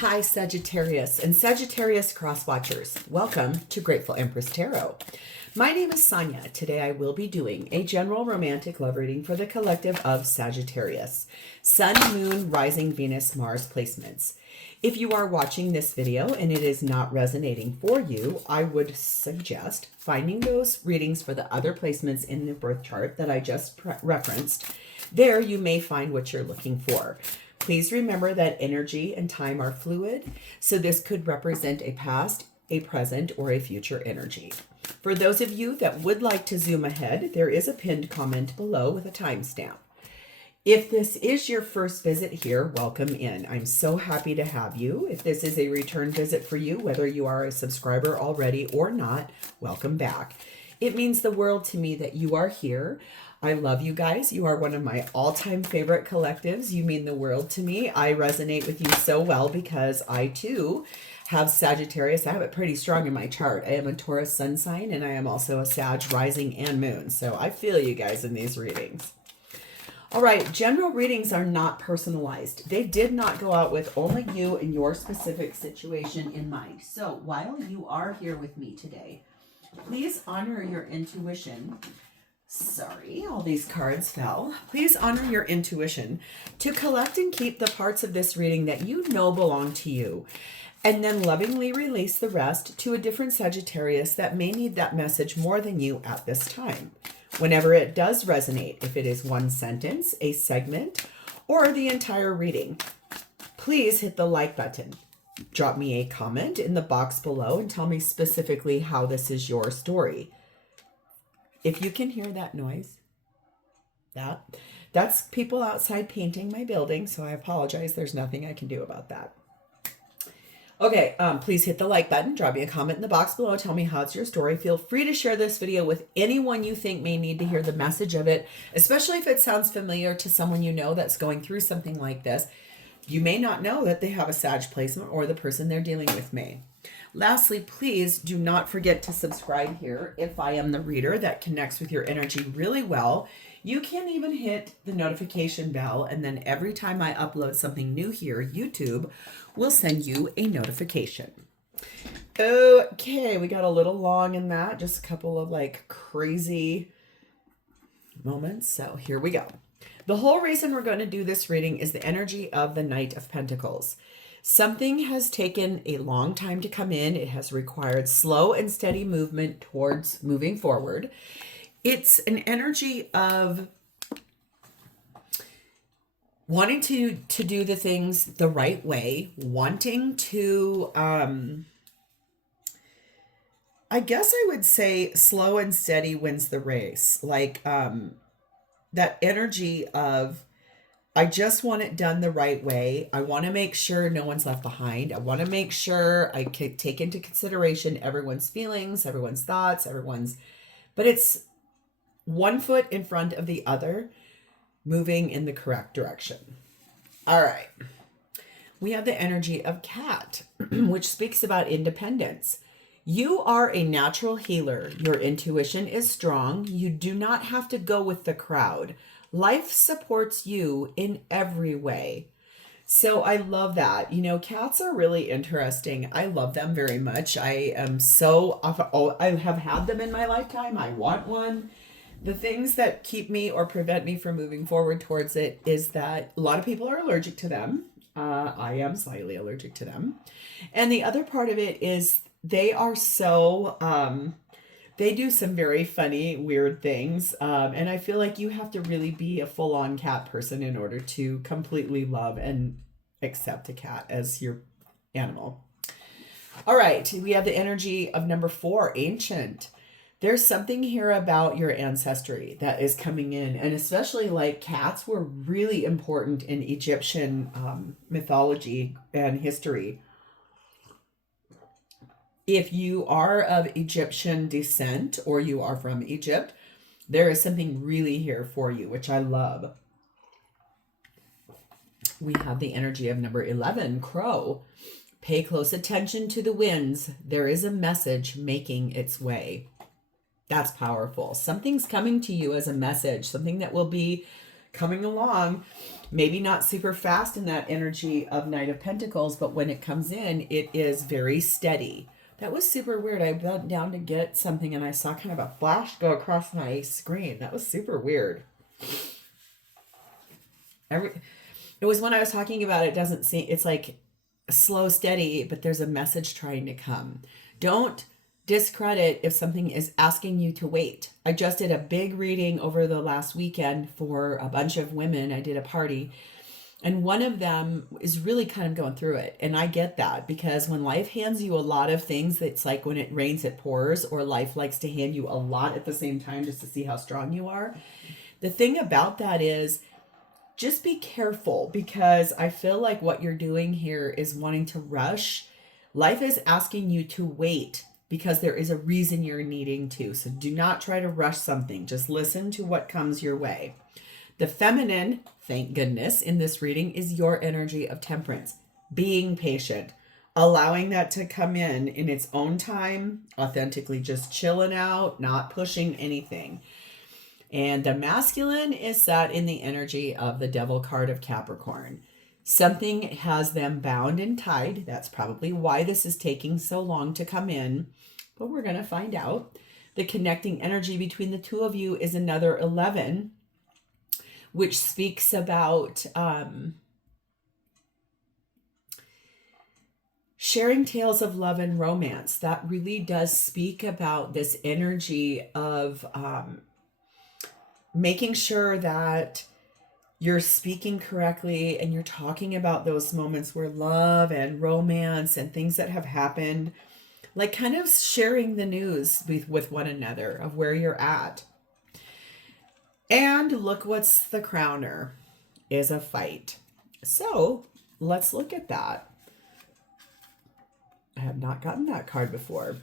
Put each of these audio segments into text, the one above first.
Hi, Sagittarius and Sagittarius cross-watchers. Welcome to Grateful Empress Tarot. My name is Sonia. Today I will be doing a general romantic love reading for the collective of Sagittarius. Sun, Moon, Rising, Venus, Mars placements. If you are watching this video and it is not resonating for you, I would suggest finding those readings for the other placements in the birth chart that I just referenced. There you may find what you're looking for. Please remember that energy and time are fluid, so this could represent a past, a present, or a future energy. For those of you that would like to zoom ahead, there is a pinned comment below with a timestamp. If this is your first visit here, welcome in. I'm so happy to have you. If this is a return visit for you, whether you are a subscriber already or not, welcome back. It means the world to me that you are here. I love you guys. You are one of my all-time favorite collectives. You mean the world to me. I resonate with you so well because I too have Sagittarius. I have it pretty strong in my chart. I am a Taurus sun sign and I am also a Sag rising and moon. So I feel you guys in these readings. All right, general readings are not personalized. They did not go out with only you and your specific situation in mind. So while you are here with me today, please honor your intuition. Sorry, all these cards fell. Please honor your intuition to collect and keep the parts of this reading that you know belong to you, and then lovingly release the rest to a different Sagittarius that may need that message more than you at this time. Whenever it does resonate, if it is one sentence, a segment, or the entire reading, please hit the like button. Drop me a comment in the box below and tell me specifically how this is your story. If you can hear that noise, that's people outside painting my building, so I apologize. There's nothing I can do about that. Okay, please hit the like button, drop me a comment in the box below, tell me how it's your story. Feel free to share this video with anyone you think may need to hear the message of it, especially if it sounds familiar to someone you know that's going through something like this. You may not know that they have a Sag placement or the person they're dealing with may. Lastly, please do not forget to subscribe here. If I am the reader that connects with your energy really well, you can even hit the notification bell, and then every time I upload something new here, YouTube will send you a notification. Okay, we got a little long in that, just a couple of like crazy moments. So here we go. The whole reason we're going to do this reading is the energy of the Knight of Pentacles. Something has taken a long time to come in. It has required slow and steady movement towards moving forward. It's an energy of wanting to do the things the right way, wanting to, I guess I would say slow and steady wins the race. Like that energy of, I just want it done the right way. I want to make sure no one's left behind. I want to make sure I can take into consideration everyone's feelings, everyone's thoughts, but it's one foot in front of the other, moving in the correct direction. All right. We have the energy of Cat, which speaks about independence. You are a natural healer. Your intuition is strong. You do not have to go with the crowd. Life supports you in every way. So I love that. You know, cats are really interesting. I love them very much. I have had them in my lifetime. I want one. The things that keep me or prevent me from moving forward towards it is that a lot of people are allergic to them. I am slightly allergic to them. And the other part of it is they are so, they do some very funny, weird things. And I feel like you have to really be a full-on cat person in order to completely love and accept a cat as your animal. All right, we have the energy of number 4, Ancient. There's something here about your ancestry that is coming in, and especially like cats were really important in Egyptian mythology and history. If you are of Egyptian descent or you are from Egypt, there is something really here for you, which I love. We have the energy of number 11, Crow. Pay close attention to the winds. There is a message making its way. That's powerful. Something's coming to you as a message, something that will be coming along. Maybe not super fast in that energy of Knight of Pentacles, but when it comes in, it is very steady. That was super weird. I bent down to get something and I saw kind of a flash go across my screen. That was super weird. It was when I was talking about it doesn't seem, it's like slow, steady, but there's a message trying to come. Don't discredit if something is asking you to wait. I just did a big reading over the last weekend for a bunch of women. I did a party, and one of them is really kind of going through it. And I get that, because when life hands you a lot of things, it's like when it rains, it pours, or life likes to hand you a lot at the same time just to see how strong you are. The thing about that is, just be careful, because I feel like what you're doing here is wanting to rush. Life is asking you to wait because there is a reason you're needing to. So do not try to rush something. Just listen to what comes your way. The feminine, thank goodness, in this reading is your energy of temperance. Being patient, allowing that to come in its own time, authentically just chilling out, not pushing anything. And the masculine is sat in the energy of the Devil card of Capricorn. Something has them bound and tied. That's probably why this is taking so long to come in, but we're going to find out. The connecting energy between the two of you is another 11, which speaks about sharing tales of love and romance. That really does speak about this energy of making sure that you're speaking correctly and you're talking about those moments where love and romance and things that have happened, like kind of sharing the news with one another of where you're at. And look, what's the crowner is a fight. So let's look at that. I have not gotten that card before.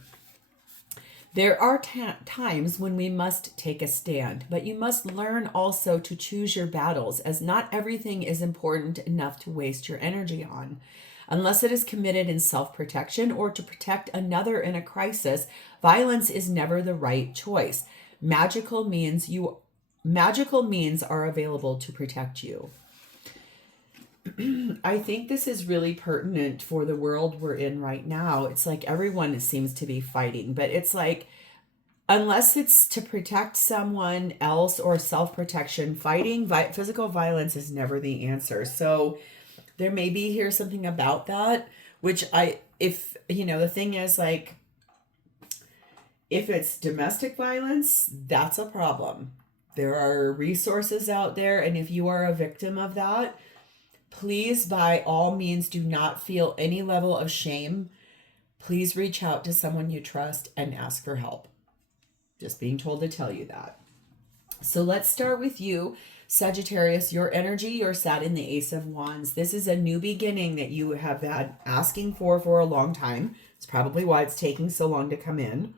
There are times when we must take a stand, but you must learn also to choose your battles, as not everything is important enough to waste your energy on. Unless it is committed in self-protection or to protect another in a crisis, violence is never the right choice. Magical means are available to protect you. I think this is really pertinent for the world we're in right now. It's like everyone seems to be fighting, but it's like, unless it's to protect someone else or self-protection, fighting, physical violence is never the answer. So there may be here something about that, which the thing is, like, if it's domestic violence, that's a problem. There are resources out there, and if you are a victim of that, please, by all means, do not feel any level of shame. Please reach out to someone you trust and ask for help. Just being told to tell you that. So let's start with you, Sagittarius. Your energy, you're sat in the Ace of Wands. This is a new beginning that you have had asking for a long time. It's probably why it's taking so long to come in.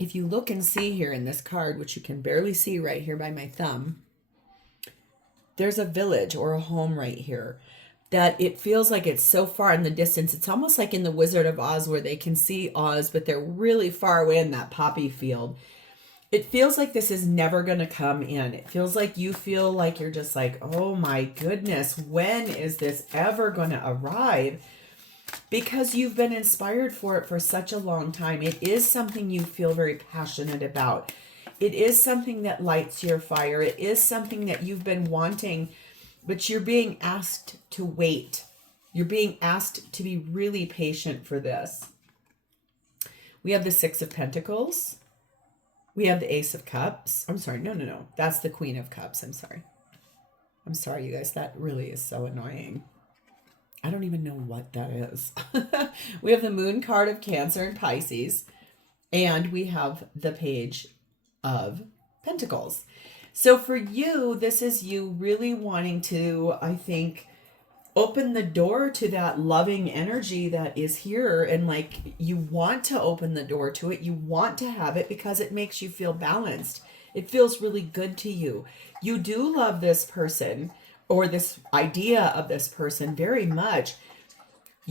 If you look and see here in this card, which you can barely see right here by my thumb, there's a village or a home right here that it feels like it's so far in the distance. It's almost like in the Wizard of Oz where they can see Oz, but they're really far away in that poppy field. It feels like this is never going to come in. It feels like you feel like you're just like, oh my goodness, when is this ever going to arrive? Because you've been inspired for it for such a long time. It is something you feel very passionate about. It is something that lights your fire. It is something that you've been wanting, but you're being asked to wait. You're being asked to be really patient for this. We have the Six of Pentacles. We have the Ace of Cups. I'm sorry. No. That's the Queen of Cups. I'm sorry, you guys. That really is so annoying. I don't even know what that is. We have the Moon card of Cancer and Pisces. And we have the Page of Pentacles. So for you, this is you really wanting to, I think, open the door to that loving energy that is here. And like, you want to open the door to it. You want to have it because it makes you feel balanced. It feels really good to you. You do love this person or this idea of this person very much.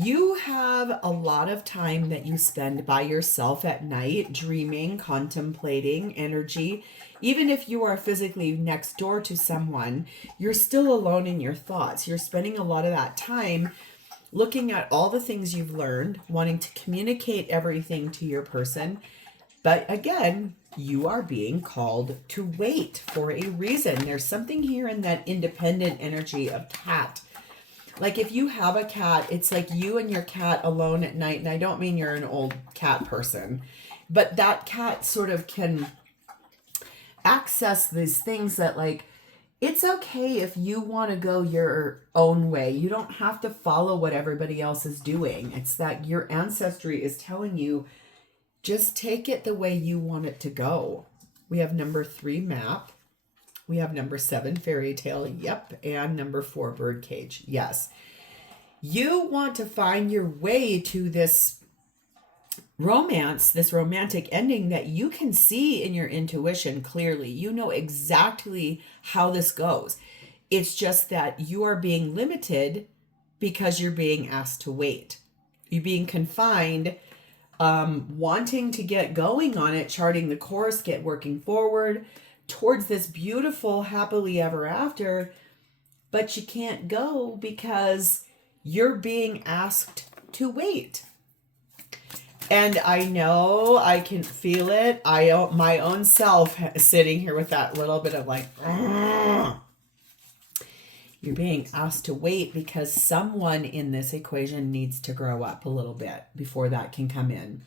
You have a lot of time that you spend by yourself at night, dreaming, contemplating energy. Even if you are physically next door to someone, you're still alone in your thoughts. You're spending a lot of that time looking at all the things you've learned, wanting to communicate everything to your person. But again, you are being called to wait for a reason. There's something here in that independent energy of cat. Like if you have a cat, it's like you and your cat alone at night. And I don't mean you're an old cat person, but that cat sort of can access these things that, like, it's okay if you want to go your own way. You don't have to follow what everybody else is doing. It's that your ancestry is telling you, just take it the way you want it to go. We have number 3, map. We have number 7, fairy tale. Yep. And number 4, birdcage. Yes. You want to find your way to this romance, this romantic ending that you can see in your intuition clearly. You know exactly how this goes. It's just that you are being limited because you're being asked to wait. You're being confined, wanting to get going on it, charting the course, get working forward towards this beautiful happily ever after, but you can't go because you're being asked to wait. And I know I can feel it. My own self sitting here with that little bit of like, you're being asked to wait because someone in this equation needs to grow up a little bit before that can come in.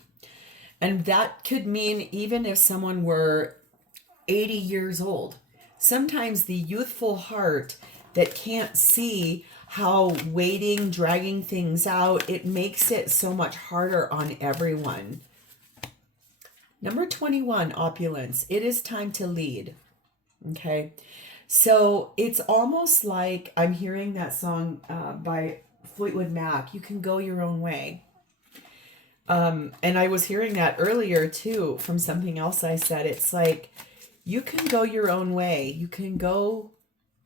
And that could mean even if someone were 80 years old, sometimes the youthful heart that can't see how waiting, dragging things out, it makes it so much harder on everyone. Number 21, opulence. It is time to lead. Okay. So it's almost like I'm hearing that song by Fleetwood Mac, You Can Go Your Own Way. And I was hearing that earlier too from something else I said. It's like, you can go your own way. You can go,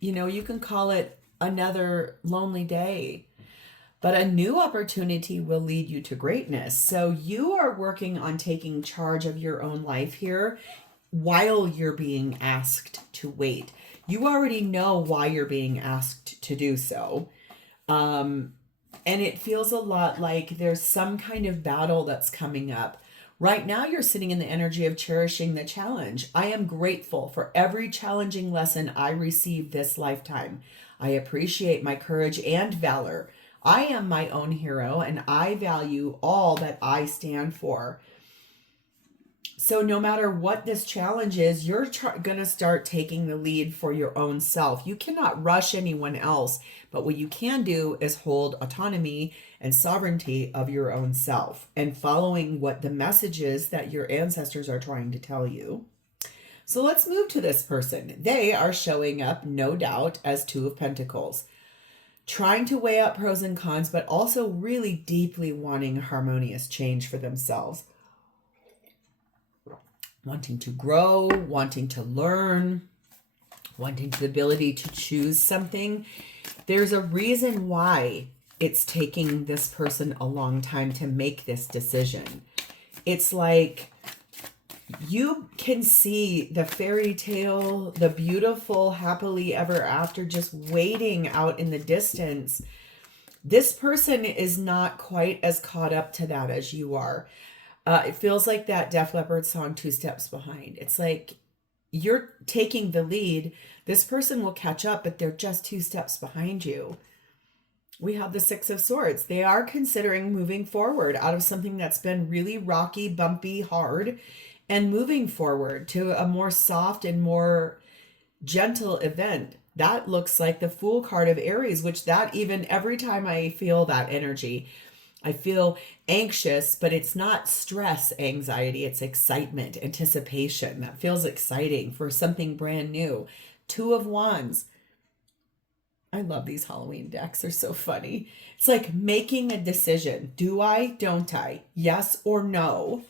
you can call it another lonely day, but a new opportunity will lead you to greatness. So you are working on taking charge of your own life here while you're being asked to wait. You already know why you're being asked to do so. And it feels a lot like there's some kind of battle that's coming up. Right now, you're sitting in the energy of cherishing the challenge. I am grateful for every challenging lesson I received this lifetime. I appreciate my courage and valor. I am my own hero, and I value all that I stand for. So no matter what this challenge is, you're going to start taking the lead for your own self. You cannot rush anyone else, but what you can do is hold autonomy and sovereignty of your own self and following what the message is that your ancestors are trying to tell you. So let's move to this person. They are showing up, no doubt, as 2 of Pentacles, trying to weigh up pros and cons, but also really deeply wanting harmonious change for themselves. Wanting to grow, wanting to learn, wanting the ability to choose something. There's a reason why it's taking this person a long time to make this decision. It's like you can see the fairy tale, the beautiful happily ever after just waiting out in the distance. This person is not quite as caught up to that as you are. It feels like that Def Leppard song, 2 Steps Behind. It's like you're taking the lead. This person will catch up, but they're just 2 steps behind you. We have the 6 of Swords. They are considering moving forward out of something that's been really rocky, bumpy, hard, and moving forward to a more soft and more gentle event. That looks like the Fool card of Aries, which that even every time I feel that energy, I feel anxious, but it's not stress, anxiety. It's excitement, anticipation. That feels exciting for something brand new. 2 of Wands. I love these Halloween decks. They're so funny. It's like making a decision. Do I? Don't I? Yes or no?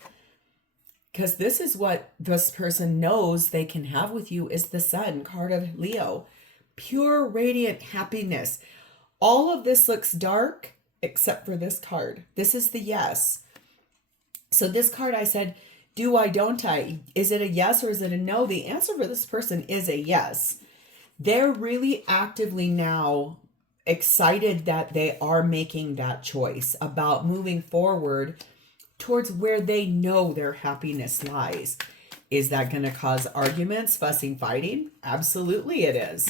Because this is what this person knows they can have with you is the Sun, card of Leo. Pure, radiant happiness. All of this looks dark, except for this card. This is the yes. So this card, I said, do I, don't I? Is it a yes or is it a no? The answer for this person is a yes. They're really actively now excited that they are making that choice about moving forward towards where they know their happiness lies. Is that going to cause arguments, fussing, fighting? Absolutely it is.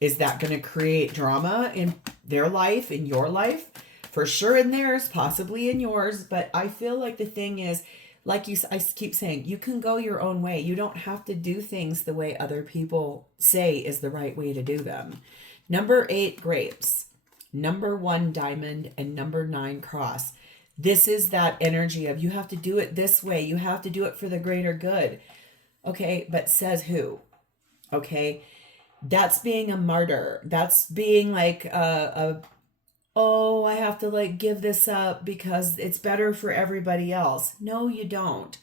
Is that going to create drama in their life, in your life? For sure in theirs, possibly in yours. But I feel like the thing is, like I keep saying, you can go your own way. You don't have to do things the way other people say is the right way to do them. Number 8, grapes. Number 1, diamond. And number 9, cross. This is that energy of you have to do it this way. You have to do it for the greater good. Okay, but says who? Okay, that's being a martyr. That's being like oh, I have to like give this up because it's better for everybody else. No, you don't.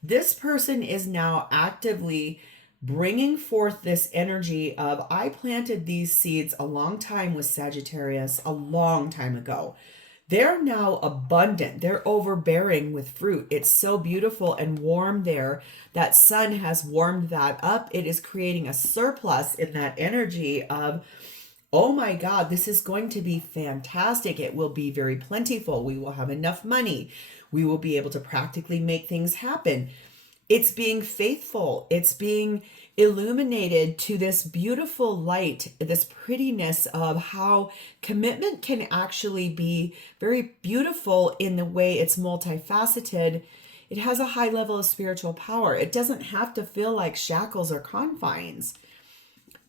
This person is now actively bringing forth this energy of, I planted these seeds a long time with Sagittarius, a long time ago. They're now abundant. They're overbearing with fruit. It's so beautiful and warm there. That sun has warmed that up. It is creating a surplus in that energy of, oh my God, this is going to be fantastic. It will be very plentiful. We will have enough money. We will be able to practically make things happen. It's being faithful. It's being illuminated to this beautiful light, this prettiness of how commitment can actually be very beautiful in the way it's multifaceted. It has a high level of spiritual power. It doesn't have to feel like shackles or confines.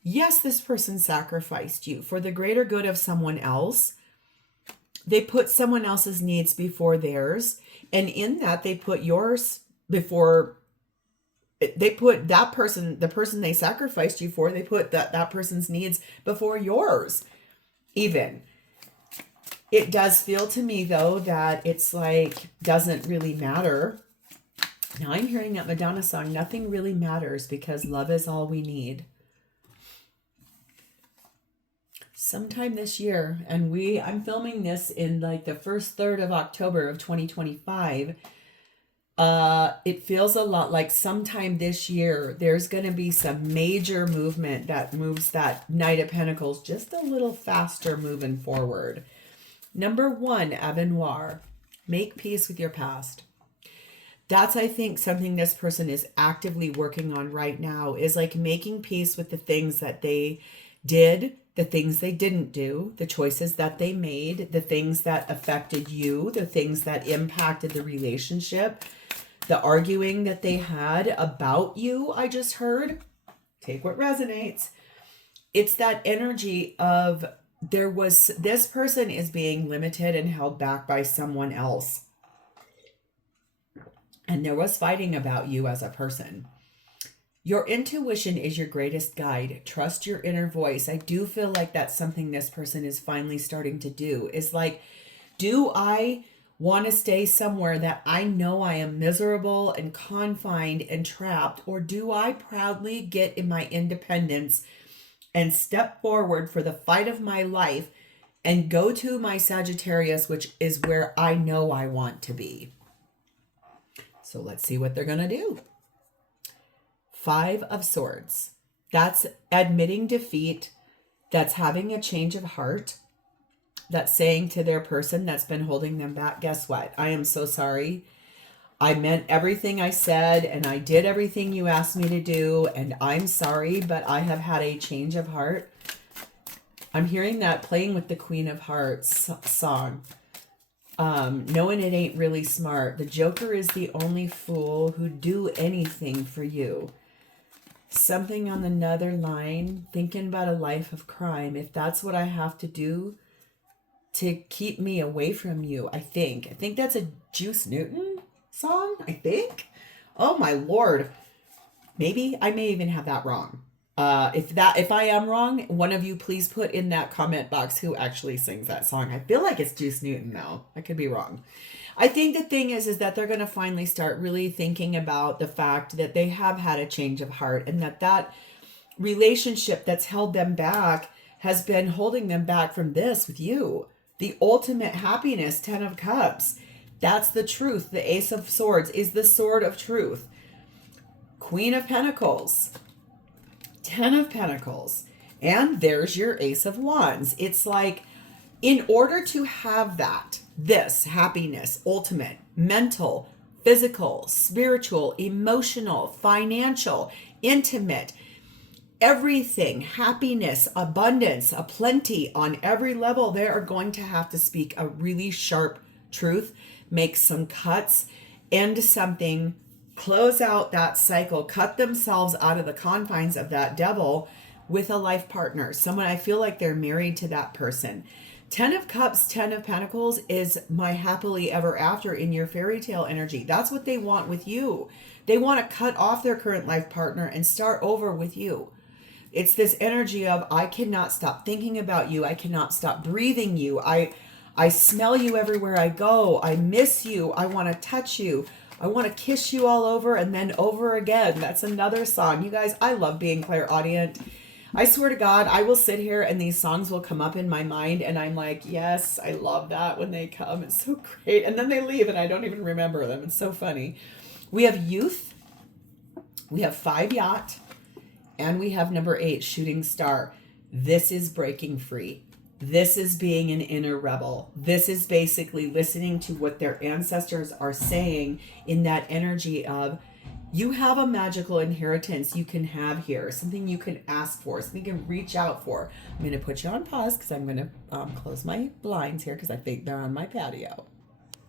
Yes, this person sacrificed you for the greater good of someone else. They put someone else's needs before theirs. And in that, they put yours before. They put that person, the person they sacrificed you for, they put that person's needs before yours. Even. It does feel to me, though, that it's like, doesn't really matter. Now I'm hearing that Madonna song, nothing really matters because love is all we need. Sometime this year, and I'm filming this in like the first third of October of 2025. It feels a lot like sometime this year, there's going to be some major movement that moves that Knight of Pentacles just a little faster moving forward. Number 1, Avenoir. Make peace with your past. That's, I think, something this person is actively working on right now, is like making peace with the things that they did, the things they didn't do, the choices that they made, the things that affected you, the things that impacted the relationship, the arguing that they had about you, I just heard. Take what resonates. It's that energy of this person is being limited and held back by someone else. And there was fighting about you as a person. Your intuition is your greatest guide. Trust your inner voice. I do feel like that's something this person is finally starting to do. Is like, do I want to stay somewhere that I know I am miserable and confined and trapped? Or do I proudly get in my independence and step forward for the fight of my life and go to my Sagittarius, which is where I know I want to be? So let's see what they're going to do. 5 of Swords. That's admitting defeat. That's having a change of heart. That's saying to their person that's been holding them back, guess what? I am so sorry. I meant everything I said and I did everything you asked me to do, and I'm sorry, but I have had a change of heart. I'm hearing that playing with the Queen of Hearts song. Knowing it ain't really smart. The Joker is the only fool who'd do anything for you. Something on another line, thinking about a life of crime. If that's what I have to do to keep me away from you, I think that's a Juice Newton song, I think. Oh my Lord. Maybe I may even have that wrong. If I am wrong, one of you please put in that comment box who actually sings that song. I feel like it's Juice Newton though. I could be wrong. I think the thing is that they're going to finally start really thinking about the fact that they have had a change of heart, and that relationship that's held them back has been holding them back from this with you. The ultimate happiness, 10 of Cups. That's the truth. The Ace of Swords is the sword of truth. Queen of Pentacles. 10 of Pentacles. And there's your Ace of Wands. It's like, in order to have that, this happiness, ultimate, mental, physical, spiritual, emotional, financial, intimate, everything, happiness, abundance, a plenty on every level, they are going to have to speak a really sharp truth, make some cuts, end something, close out that cycle, cut themselves out of the confines of that devil with a life partner, someone I feel like they're married to that person. 10 of Cups, 10 of Pentacles is my happily ever after in your fairy tale energy. That's what they want with you. They want to cut off their current life partner and start over with you. It's this energy of, I cannot stop thinking about you. I cannot stop breathing you. I smell you everywhere I go. I miss you. I want to touch you. I want to kiss you all over and then over again. That's another song. You guys, I love being clairaudient. I swear to God, I will sit here and these songs will come up in my mind and I'm like, yes, I love that when they come. It's so great. And then they leave and I don't even remember them. It's so funny. We have youth. We have 5 yacht. And we have number 8, shooting star. This is breaking free. This is being an inner rebel. This is basically listening to what their ancestors are saying in that energy of, you have a magical inheritance you can have here, something you can ask for, something you can reach out for. I'm going to put you on pause because I'm going to close my blinds here because I think they're on my patio.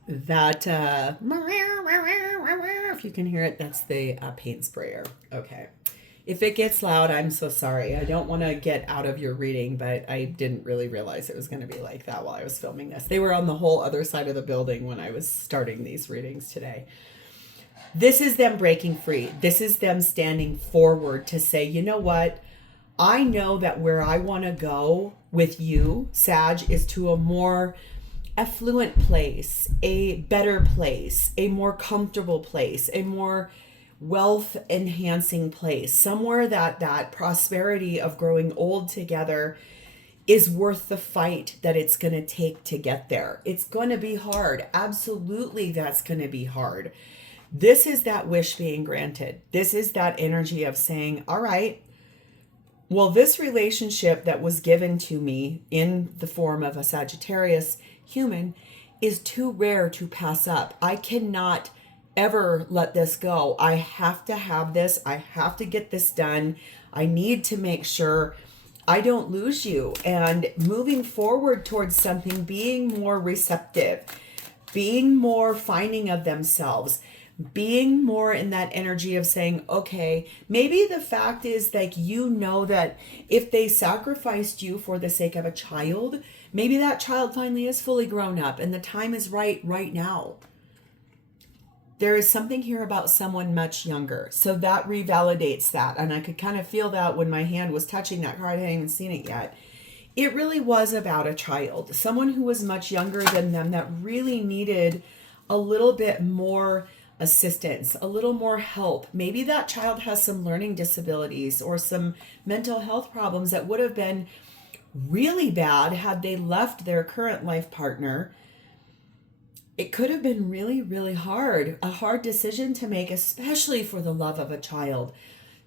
That, if you can hear it, that's the paint sprayer. Okay. If it gets loud, I'm so sorry. I don't want to get out of your reading, but I didn't really realize it was going to be like that while I was filming this. They were on the whole other side of the building when I was starting these readings today. This is them breaking free. This is them standing forward to say, you know what? I know that where I want to go with you, Sag, is to a more affluent place, a better place, a more comfortable place, a more wealth enhancing place, somewhere that prosperity of growing old together is worth the fight that it's going to take to get there. It's going to be hard. Absolutely, that's going to be hard. This is that wish being granted. This is that energy of saying, all right, well, this relationship that was given to me in the form of a Sagittarius human is too rare to pass up. I cannot ever let this go. I have to have this. I have to get this done. I need to make sure I don't lose you. And moving forward towards something, being more receptive, being more finding of themselves, being more in that energy of saying, okay, maybe the fact is like, you know, that if they sacrificed you for the sake of a child, maybe that child finally is fully grown up and the time is right now. There is something here about someone much younger. So that revalidates that. And I could kind of feel that when my hand was touching that card. I hadn't even seen it yet. It really was about a child, someone who was much younger than them that really needed a little bit more assistance, a little more help. Maybe that child has some learning disabilities or some mental health problems that would have been really bad had they left their current life partner. It could have been really, really hard, a hard decision to make, especially for the love of a child.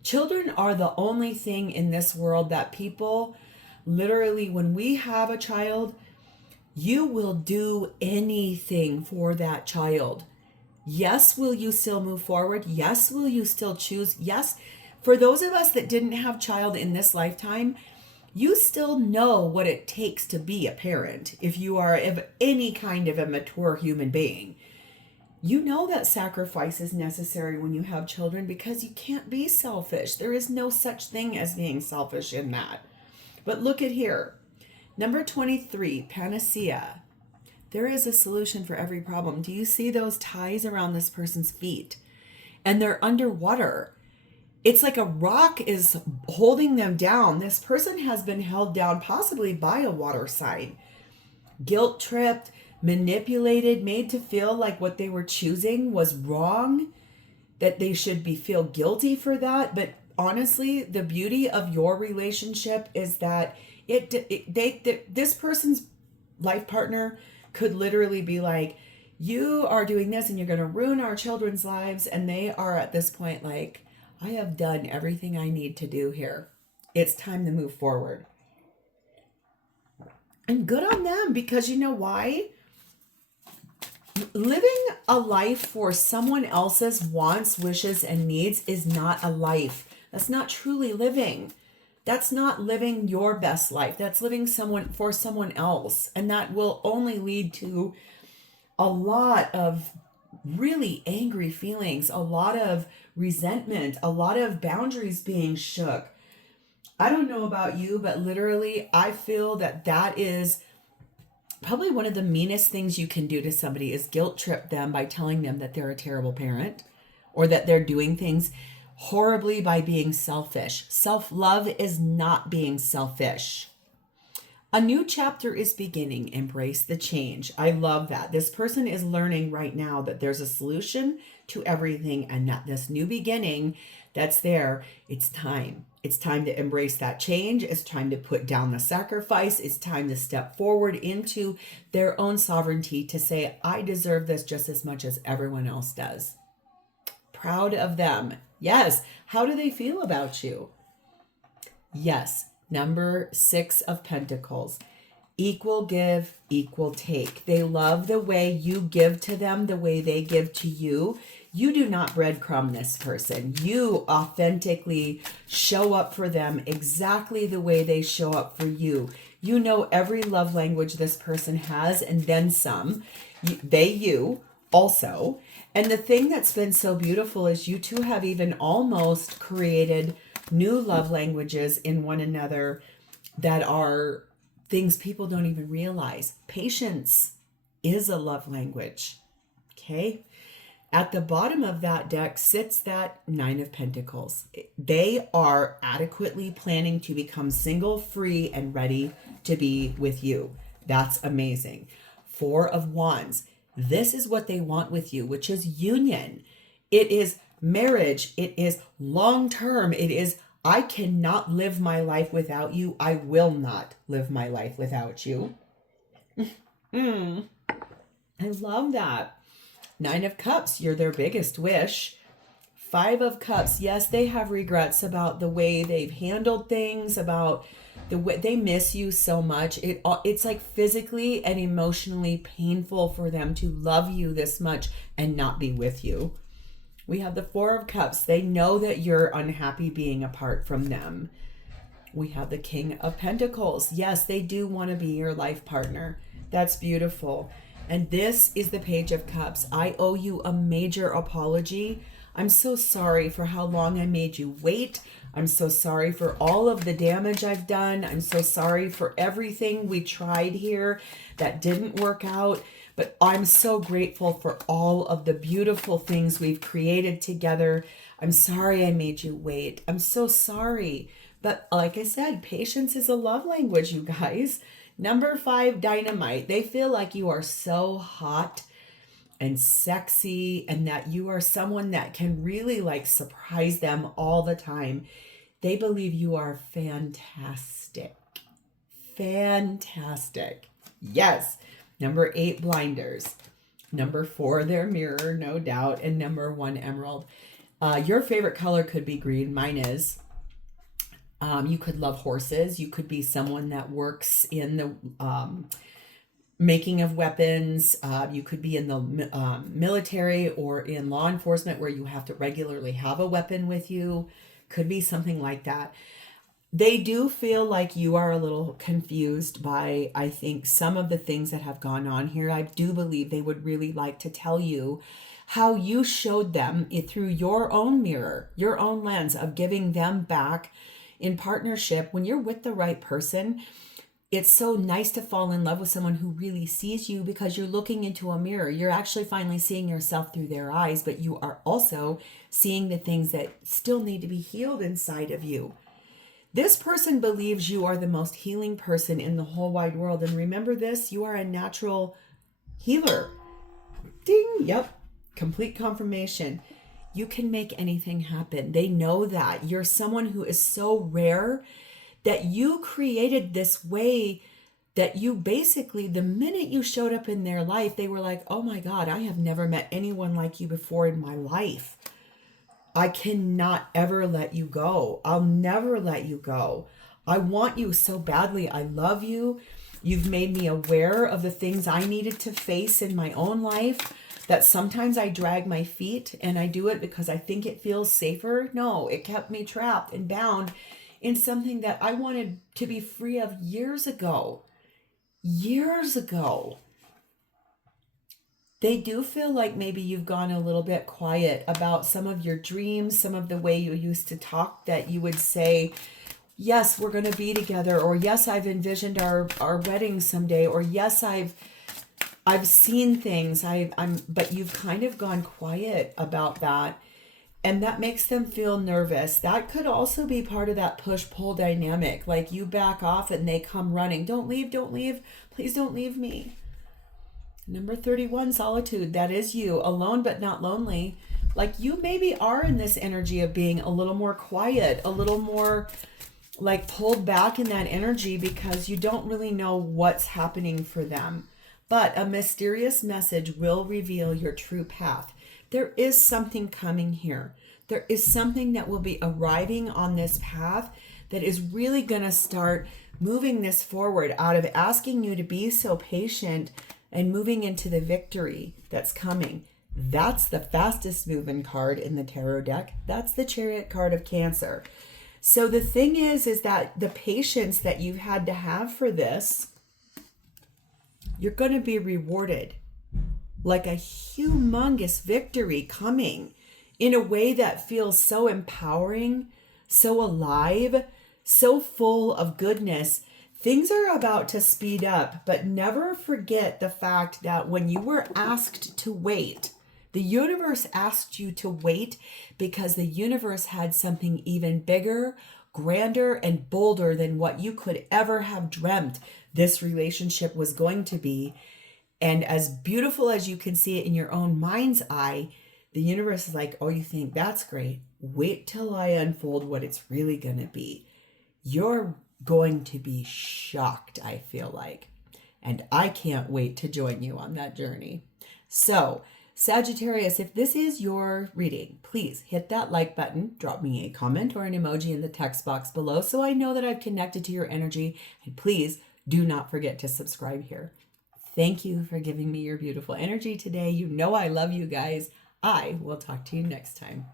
Children are the only thing in this world that people literally, when we have a child, you will do anything for that child. Yes, will you still move forward? Yes, will you still choose? Yes, for those of us that didn't have child in this lifetime, you still know what it takes to be a parent. If you are of any kind of a mature human being, you know that sacrifice is necessary when you have children because you can't be selfish. There is no such thing as being selfish in that. But look at here. Number 23, panacea. There is a solution for every problem. Do you see those ties around this person's feet? And they're underwater. It's like a rock is holding them down. This person has been held down possibly by a water sign. Guilt tripped, manipulated, made to feel like what they were choosing was wrong, that they should feel guilty for that. But honestly, the beauty of your relationship is that this person's life partner could literally be like, you are doing this and you're going to ruin our children's lives. And they are at this point like, I have done everything I need to do here. It's time to move forward. And good on them, because you know why? Living a life for someone else's wants, wishes, and needs is not a life. That's not truly living. That's not living your best life. That's living for someone else. And that will only lead to a lot of really angry feelings, a lot of resentment, a lot of boundaries being shook. I don't know about you, but literally I feel that that is probably one of the meanest things you can do to somebody is guilt trip them by telling them that they're a terrible parent or that they're doing things horribly by being selfish. Self-love is not being selfish. A new chapter is beginning. Embrace the change. I love that. This person is learning right now that there's a solution to everything and that this new beginning that's there, it's time. It's time to embrace that change. It's time to put down the sacrifice. It's time to step forward into their own sovereignty to say, I deserve this just as much as everyone else does. Proud of them. Yes. How do they feel about you? Yes. Number 6 of Pentacles. Equal give, equal take. They love the way you give to them, the way they give to you. You do not breadcrumb this person. You authentically show up for them exactly the way they show up for you. You know every love language this person has and then some. You also. And the thing that's been so beautiful is you two have even almost created new love languages in one another that are things people don't even realize. Patience is a love language. Okay? At the bottom of that deck sits that 9 of Pentacles. They are adequately planning to become single, free, and ready to be with you. That's amazing. 4 of Wands. This is what they want with you, which is union. It is marriage. It is long-term. It is, I cannot live my life without you. I will not live my life without you. I love that. 9 of Cups, you're their biggest wish. 5 of Cups, yes, they have regrets about the way they've handled things, about the way they miss you so much. It's like physically and emotionally painful for them to love you this much and not be with you. We have the 4 of Cups. They know that you're unhappy being apart from them. We have the King of Pentacles. Yes, they do want to be your life partner. That's beautiful. And this is the Page of Cups. I owe you a major apology. I'm so sorry for how long I made you wait. I'm so sorry for all of the damage I've done. I'm so sorry for everything we tried here that didn't work out. But I'm so grateful for all of the beautiful things we've created together. I'm sorry I made you wait. I'm so sorry. But like I said, patience is a love language, you guys. Number 5, Dynamite. They feel like you are so hot and sexy and that you are someone that can really like surprise them all the time. They believe you are fantastic. Fantastic. Yes. Number 8, Blinders. Number 4, their mirror, no doubt. And number 1, Emerald. Your favorite color could be green. Mine is. You could love horses. You could be someone that works in the making of weapons. You could be in the military or in law enforcement where you have to regularly have a weapon with you. Could be something like that. They do feel like you are a little confused by, I think, some of the things that have gone on here. I do believe they would really like to tell you how you showed them through your own mirror, your own lens of giving them back in partnership. When you're with the right person, it's so nice to fall in love with someone who really sees you because you're looking into a mirror. You're actually finally seeing yourself through their eyes, but you are also seeing the things that still need to be healed inside of you. This person believes you are the most healing person in the whole wide world. And remember this, you are a natural healer. Ding. Yep. Complete confirmation. You can make anything happen. They know that. You're someone who is so rare that you created this way that you basically, the minute you showed up in their life, they were like, oh my God, I have never met anyone like you before in my life. I cannot ever let you go. I'll never let you go. I want you so badly. I love you. You've made me aware of the things I needed to face in my own life, that sometimes I drag my feet and I do it because I think it feels safer. No, it kept me trapped and bound in something that I wanted to be free of years ago. Years ago. They do feel like maybe you've gone a little bit quiet about some of your dreams, some of the way you used to talk, that you would say, yes, we're going to be together, or yes, I've envisioned our wedding someday, or yes, I've seen things, but you've kind of gone quiet about that. And that makes them feel nervous. That could also be part of that push-pull dynamic. Like you back off and they come running. Don't leave, please don't leave me. Number 31, solitude. That is you, alone but not lonely. Like you maybe are in this energy of being a little more quiet, a little more like pulled back in that energy because you don't really know what's happening for them. But a mysterious message will reveal your true path. There is something coming here. There is something that will be arriving on this path that is really going to start moving this forward out of asking you to be so patient and moving into the victory that's coming. That's the fastest moving card in the tarot deck. That's the Chariot card of Cancer. So the thing is that the patience that you've had to have for this, you're going to be rewarded. Like a humongous victory coming in a way that feels so empowering, so alive, so full of goodness. Things are about to speed up, but never forget the fact that when you were asked to wait, the universe asked you to wait because the universe had something even bigger, grander, and bolder than what you could ever have dreamt this relationship was going to be. And as beautiful as you can see it in your own mind's eye, the universe is like, oh, you think that's great? Wait till I unfold what it's really going to be. You're going to be shocked, I feel like. And I can't wait to join you on that journey. So, Sagittarius, if this is your reading, please hit that like button, drop me a comment or an emoji in the text box below so I know that I've connected to your energy. And please do not forget to subscribe here. Thank you for giving me your beautiful energy today. You know I love you guys. I will talk to you next time.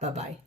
Bye-bye.